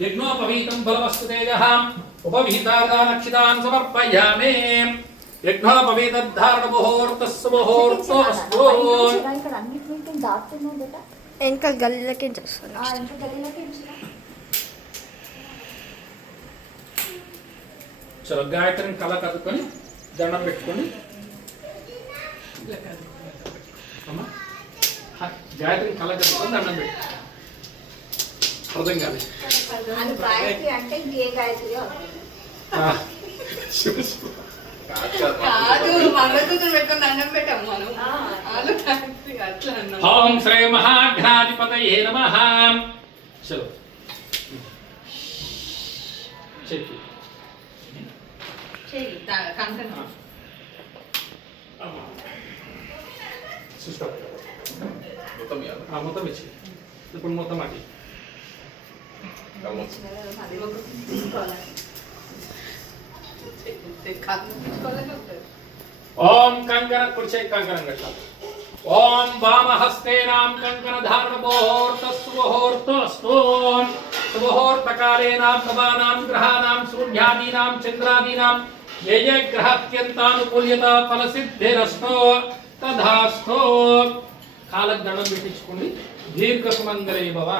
యజ్ఞోపవీతం ఫలవస్తు తేజః ఉపవీతాదానక్షితాన్ సమర్పయామి యజ్ఞోపవీతధారణ ముహూర్తస్సు ముహూర్తోస్తు ఇక్కడ అన్నిటిని దాటుతున్నాయి బేట ఇంకా గల్లీలకి చేస్తాను ఇంకా గదిలోకి చలో గాయత్రిని కళ కదుకొని దండం పెట్టుకొని అమ్మా గాయత్రిని కళ కదుకొని దండం పెట్టు అర్థం కాదు అది గాయత్రి అంటే ఇంకే గాయత్రి ఓం శ్రీ మహాఘ్నాధిపతయే నమః చలో చెప్పు మొత్తం ఇచ్చి ఇప్పుడు మొత్తం అది ఓం కంకణ కుర్చే కంకణం కట్టాలి ఓం వామహస్తేనాం కంకణ ధారణ ముహూర్తస్సు ముహూర్తోస్తు సుముహూర్తకాలేనాం భవానాం గ్రహానాం సూర్యాదీనాం చంద్రాదీనాం ఏ ఏ గ్రహాత్యంతానుకూల్యత ఫలసిద్ధిరస్తో తథాస్తో కాలకు దండం పెట్టించుకోండి దీర్ఘ సుమంగళే భవ